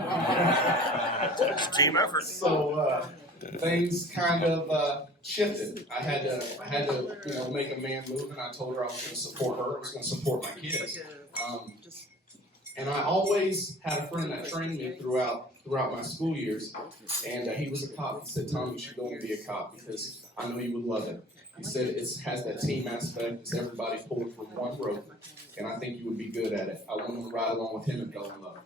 It's a team effort. So things kind of shifted. I had to, make a man move, and I told her I was going to support her. I was going to support my kids. And I always had a friend that trained me throughout my school years, and he was a cop. He said, "Tom, you should go and be a cop because I know you would love it." He said it has that team aspect. It's everybody pulling from one rope, and I think you would be good at it. I went on to ride along with him and fell in love.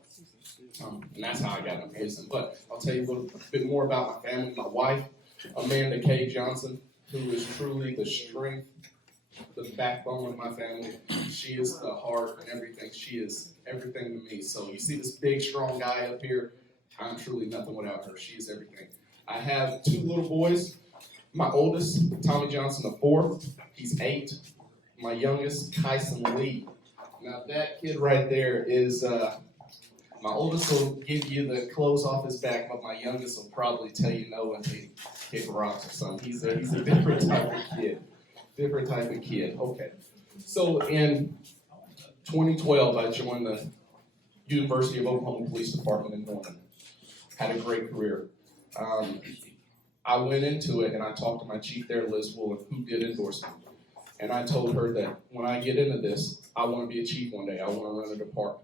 And that's how I got Optimism. But I'll tell you a little bit more about my family. My wife, Amanda K. Johnson, who is truly the strength, the backbone of my family. She is the heart and everything. She is everything to me. So you see this big, strong guy up here. I'm truly nothing without her. She is everything. I have 2 little boys. My oldest, Tommie Johnson IV. He's 8. My youngest, Kyson Lee. Now that kid right there is, my oldest will give you the clothes off his back, but my youngest will probably tell you no when he kick rocks or something. He's a different type of kid. Different type of kid. Okay. So in 2012, I joined the University of Oklahoma Police Department in Norman. Had a great career. I went into it and I talked to my chief there, Liz Woolen, who did endorse me. And I told her that when I get into this, I want to be a chief one day. I want to run a department.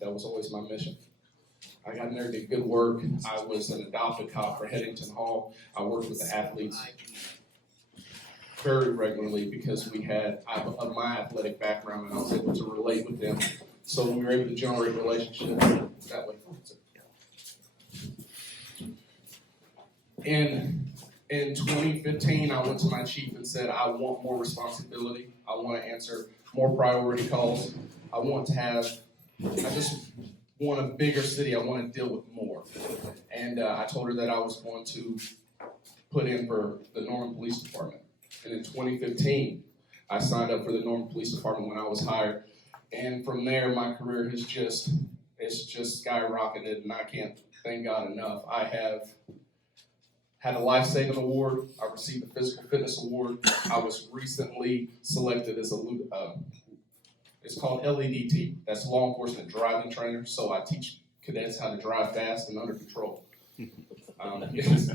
That was always my mission. I got in there, did good work. I was an adopted cop for Headington Hall. I worked with the athletes very regularly because of my athletic background, and I was able to relate with them. So we were able to generate relationships that way. In 2015, I went to my chief and said, I want more responsibility. I want to answer more priority calls. I just want a bigger city. I want to deal with more. And I told her that I was going to put in for the Norman Police Department. And in 2015, I signed up for the Norman Police Department when I was hired. And from there, my career has just skyrocketed, and I can't thank God enough. I have had a life-saving award. I received a physical fitness award. I was recently selected as it's called LEDT. That's law enforcement driving trainer. So I teach cadets how to drive fast and under control. Yes.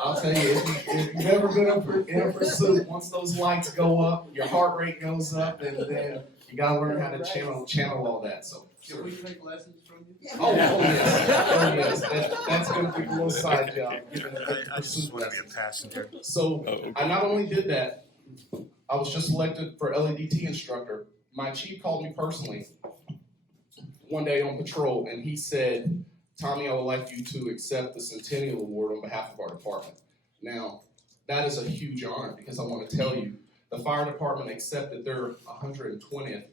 I'll tell you, if you've ever been in a pursuit, once those lights go up, your heart rate goes up, and then you gotta learn how to channel all that. So. Can we take lessons from you? Oh yes. That's going to be a little side job. I just want to be a passenger. So I not only did that, I was just selected for LEDT instructor. My chief called me personally one day on patrol, and he said, "Tommy, I would like you to accept the Centennial Award on behalf of our department." Now, that is a huge honor because I want to tell you, the fire department accepted their 120th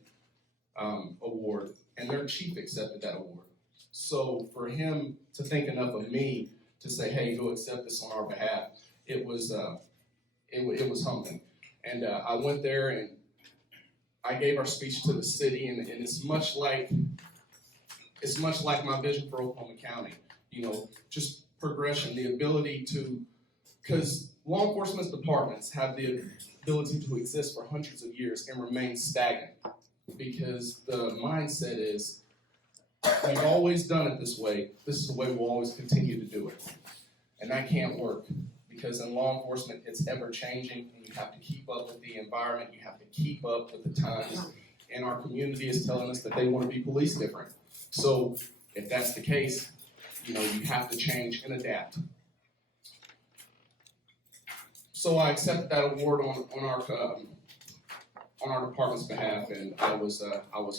award, and their chief accepted that award. So for him to think enough of me to say, "Hey, go accept this on our behalf," it was humbling. And I went there and I gave our speech to the city, and it's much like my vision for Oklahoma County. Just progression, the ability to, because law enforcement departments have the ability to exist for hundreds of years and remain stagnant. Because the mindset is, we've always done it this way. This is the way we'll always continue to do it. And that can't work. Because in law enforcement, it's ever changing, and you have to keep up with the environment. You have to keep up with the times. And our community is telling us that they want to be policed different. So if that's the case, you have to change and adapt. So I accepted that award on our department's behalf, and I was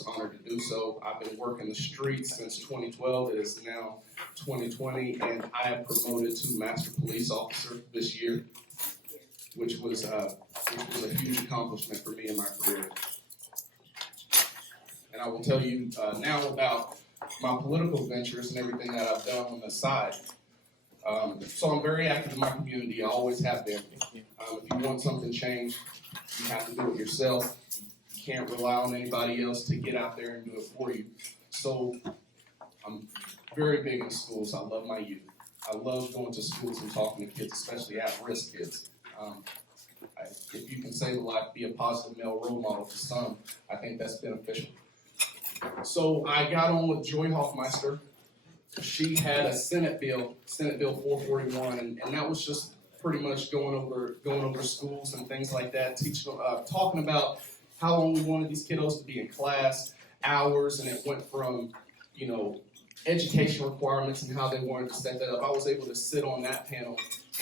honored to do so. I've been working the streets since 2012. It is now 2020, and I am promoted to Master Police Officer this year, which was a huge accomplishment for me in my career. And I will tell you now about my political ventures and everything that I've done on the side. So I'm very active in my community. I always have been. If you want something changed, you have to do it yourself. You can't rely on anybody else to get out there and do it for you. So I'm very big in schools. I love my youth. I love going to schools and talking to kids, especially at-risk kids. If you can save a life, be a positive male role model for some, I think that's beneficial. So I got on with Joy Hoffmeister. She had a Senate Bill 441, and that was just pretty much going over schools and things like that, talking about how long we wanted these kiddos to be in class, hours, and it went from, education requirements and how they wanted to set that up. I was able to sit on that panel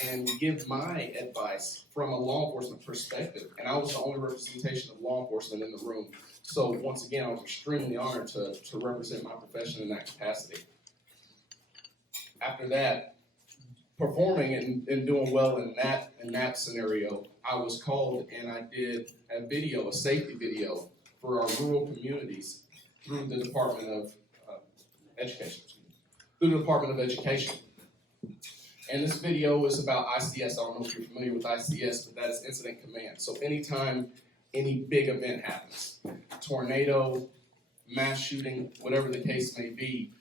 and give my advice from a law enforcement perspective, and I was the only representation of law enforcement in the room. So once again, I was extremely honored to represent my profession in that capacity. After that, performing and doing well in that scenario, I was called and I did a safety video for our rural communities through the Department of Education. And this video is about ICS. I don't know if you're familiar with ICS, but that is Incident Command. So anytime any big event happens, tornado, mass shooting, whatever the case may be,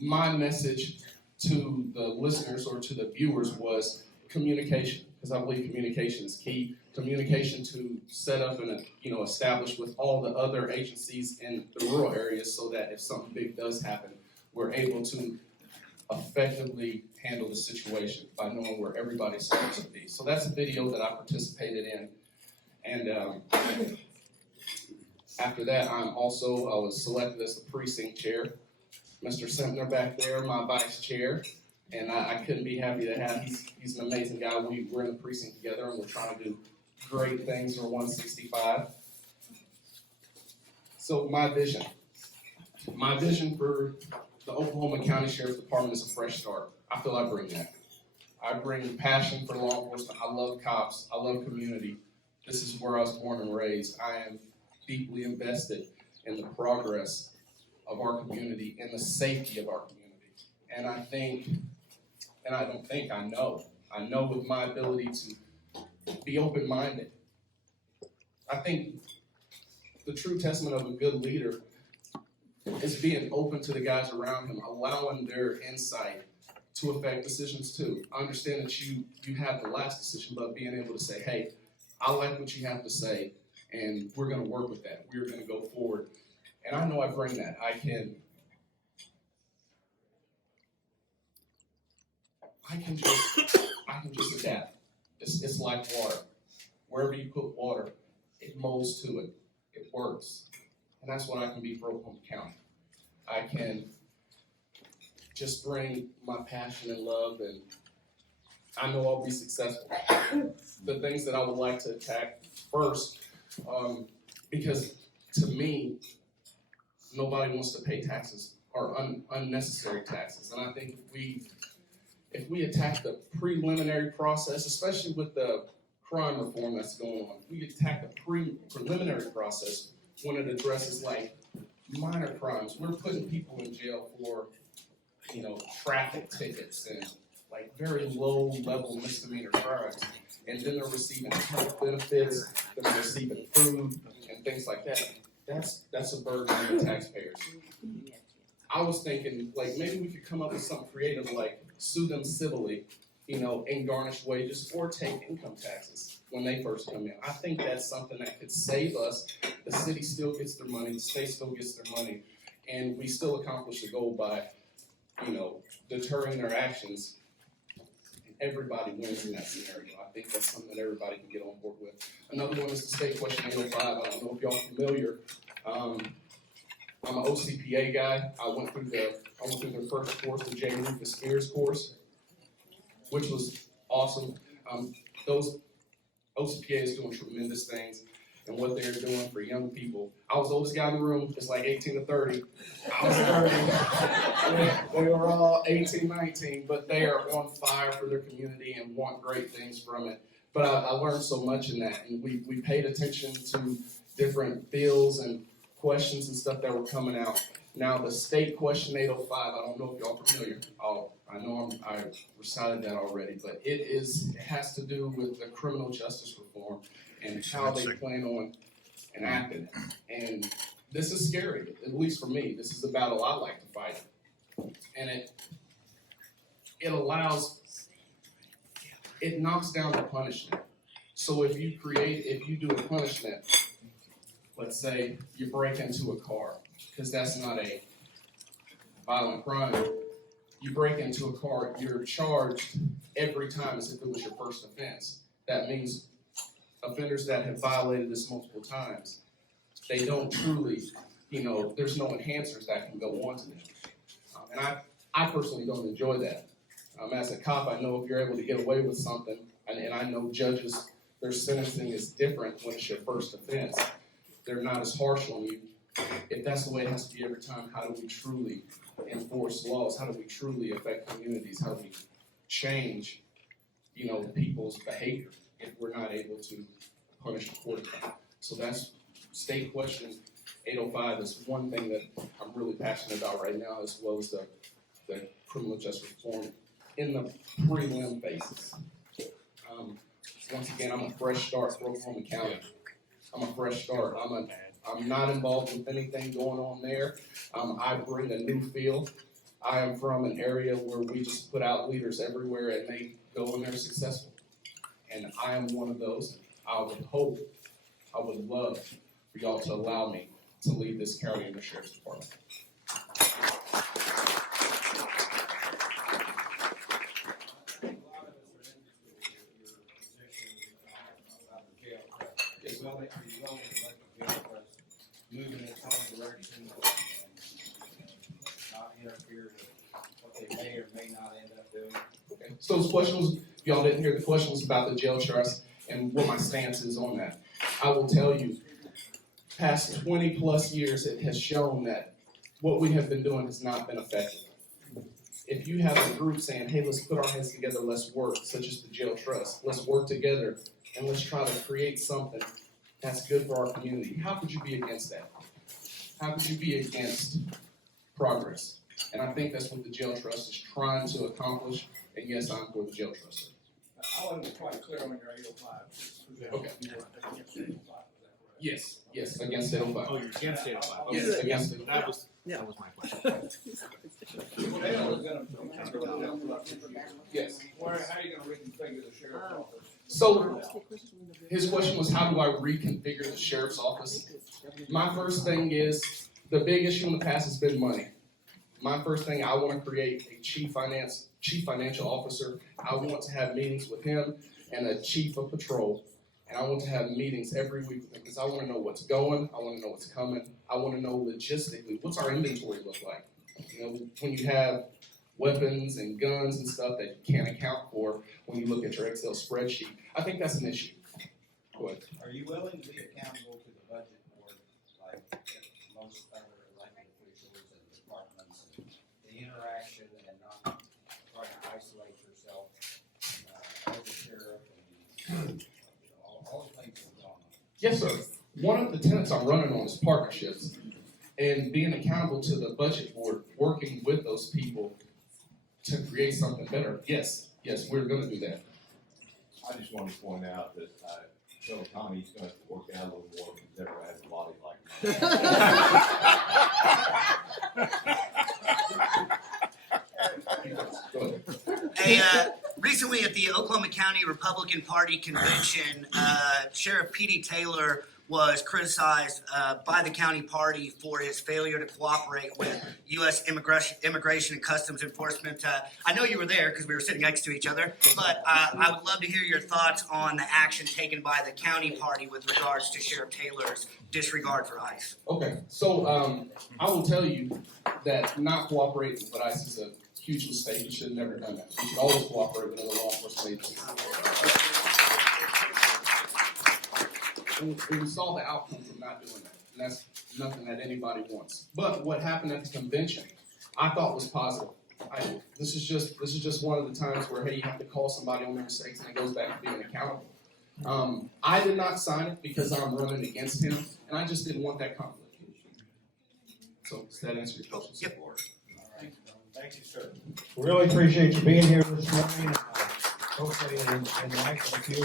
my message to the listeners or to the viewers was communication, because I believe communication is key. Communication to set up and establish with all the other agencies in the rural areas, so that if something big does happen, we're able to effectively handle the situation by knowing where everybody's supposed to be. So that's a video that I participated in, and after that, I was selected as the precinct chair. Mr. Sempner back there, my vice chair, and I couldn't be happy to have. He's an amazing guy. We're in the precinct together, and we're trying to do great things for 165. So my vision for the Oklahoma County Sheriff's Department is a fresh start. I feel I bring that. I bring passion for law enforcement. I love cops. I love community. This is where I was born and raised. I am deeply invested in the progress of our community and the safety of our community. And I know with my ability to be open-minded. I think the true testament of a good leader is being open to the guys around him, allowing their insight to affect decisions too. I understand that you have the last decision, but being able to say, hey, I like what you have to say, and we're going to work with that. We're going to go forward. And I know I bring that. I can just adapt. It's like water. Wherever you put water, it molds to it. It works. And that's what I can be for Oklahoma County. I can just bring my passion and love, and I know I'll be successful. The things that I would like to attack first, because to me, nobody wants to pay taxes or unnecessary taxes. And I think if we attack the preliminary process, especially with the crime reform that's going on, if we attack the preliminary process when it addresses like minor crimes. We're putting people in jail for, traffic tickets and like very low level misdemeanor crimes. And then they're receiving health benefits, they're receiving food and things like that. That's a burden on the taxpayers. I was thinking, like, maybe we could come up with something creative, like sue them civilly, and garnish wages, or take income taxes when they first come in. I think that's something that could save us. The city still gets their money, the state still gets their money, and we still accomplish the goal by, deterring their actions. Everybody wins in that scenario. I think that's something that everybody can get on board with. Another one is the state question 805. I don't know if y'all are familiar. I'm an OCPA guy. I went through the first course, the J. Rufus Spears course, which was awesome. Those OCPAs doing tremendous things, and what they're doing for young people. I was the oldest guy in the room, just like 18 to 30. I was 30. They were all 18, 19, but they are on fire for their community and want great things from it. But I learned so much in that, and we paid attention to different bills and questions and stuff that were coming out. Now, the state question 805, I don't know if y'all are familiar. I know I recited that already, but it has to do with the criminal justice reform and how they plan on enacting it. And this is scary, at least for me. This is a battle I like to fight. And it knocks down the punishment. So if you do a punishment, let's say you break into a car because that's not a violent crime. You break into a car, you're charged every time as if it was your first offense. That means offenders that have violated this multiple times, they don't truly, there's no enhancers that can go on to them. And I personally don't enjoy that. As a cop, I know if you're able to get away with something, and I know judges, their sentencing is different when it's your first offense. They're not as harsh on you. If that's the way it has to be every time, how do we truly enforce laws? How do we truly affect communities? How do we change, people's behavior if we're not able to punish accordingly? So that's state question 805 is one thing that I'm really passionate about right now, as well as the criminal justice reform in the prelim phases. Once again, I'm a fresh start for Oklahoma County. I'm a fresh start. I'm not involved with anything going on there. I bring a new feel. I am from an area where we just put out leaders everywhere and they go and they're successful. And I am one of those. I would love for y'all to allow me to lead this county and the sheriff's department. Moving in some direction and not interfere with what they may or may not end up doing. Okay. So the question was, if y'all didn't hear, the question was about the jail trust and what my stance is on that. I will tell you, past 20 plus years, it has shown that what we have been doing has not been effective. If you have a group saying, hey, let's put our heads together, let's work, such as the jail trust, let's work together and let's try to create something that's good for our community. How could you be against that? How could you be against progress? And I think that's what the jail trust is trying to accomplish. And yes, I'm for the jail trust. I wasn't quite clear on your 805. Okay. You were against 805, is that correct? Yes, against 805. Oh, you're against 805. Yes, against it. That was my question. Well, Dale was gonna, Yes. how are you gonna reconfigure the sheriff's office? So his question was, how do I reconfigure the sheriff's office? My first thing is, the big issue in the past has been money. My first thing, I want to create a chief financial officer. I want to have meetings with him and a chief of patrol. And I want to have meetings every week with him because I want to know what's going, I want to know what's coming, I want to know logistically, what's our inventory look like? When you have weapons and guns and stuff that you can't account for when you look at your Excel spreadsheet, I think that's an issue. Go ahead. Are you willing to be accountable to the budget board like most other elected officials and departments, and the interaction and not try to isolate yourself as a sheriff and all the things that are going on? Yes, sir. One of the tenets I'm running on is partnerships and being accountable to the budget board, working with those people to create something better. Yes, we're going to do that. I just wanted to point out that tell Tommie he's going to have to work out a little more if he's ever had a body like Go ahead. Hey, recently at the Oklahoma County Republican Party convention, Sheriff P.D. Taylor was criticized by the county party for his failure to cooperate with U.S. Immigration and Customs Enforcement. I know you were there because we were sitting next to each other, but I would love to hear your thoughts on the action taken by the county party with regards to Sheriff Taylor's disregard for ICE. Okay, so I will tell you that not cooperating with ICE is a huge mistake. You should have never done that. You should always cooperate with other law enforcement agencies. And we saw the outcome from not doing that. And that's nothing that anybody wants. But what happened at the convention, I thought was positive. This is just one of the times where, hey, you have to call somebody on their mistakes, and it goes back to being accountable. I did not sign it because I'm running against him, and I just didn't want that conflict. So does that answer your question? Yep. Thank you, sir. Really appreciate you being here this morning. Hopefully, in the next few